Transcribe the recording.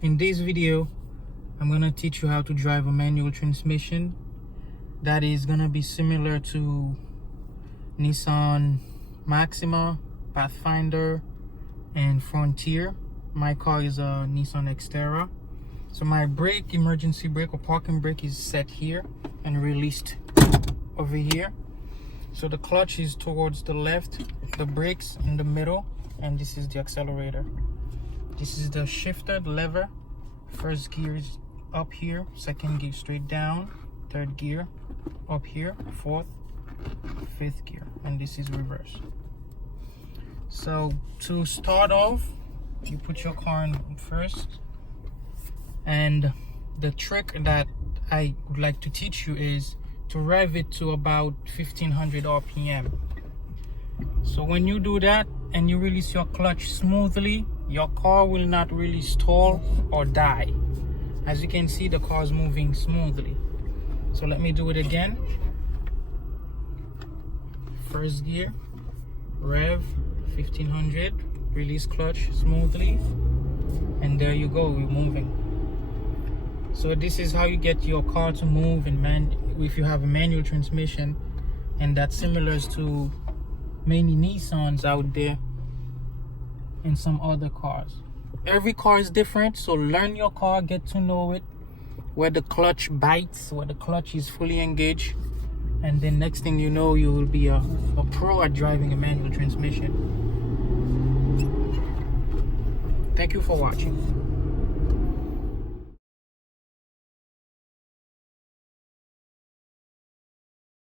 In this video, I'm gonna teach you how to drive a manual transmission that is gonna be similar to Nissan Maxima, Pathfinder, and Frontier. My car is a Nissan Xterra. So my brake, emergency brake or parking brake, is set here and released over here. So the clutch is towards the left, the brakes in the middle, and this is the accelerator. This is the shifter, the lever. First gear is up here, second gear straight down, third gear up here, fourth, fifth gear, and this is reverse. So to start off, you put your car in first, and the trick that I would like to teach you is to rev it to about 1500 RPM. So when you do that and you release your clutch smoothly, your car will not really stall or die. As you can see, the car is moving smoothly. So let me do it again. First gear, rev 1500, release clutch smoothly, and there you go, you're moving. So this is how you get your car to move if you have a manual transmission, and that's similar to many Nissans out there and some other cars. Every car is different, so learn your car, get to know it, where the clutch bites, where the clutch is fully engaged, and then next thing you know, you will be a pro at driving a manual transmission. Thank you for watching.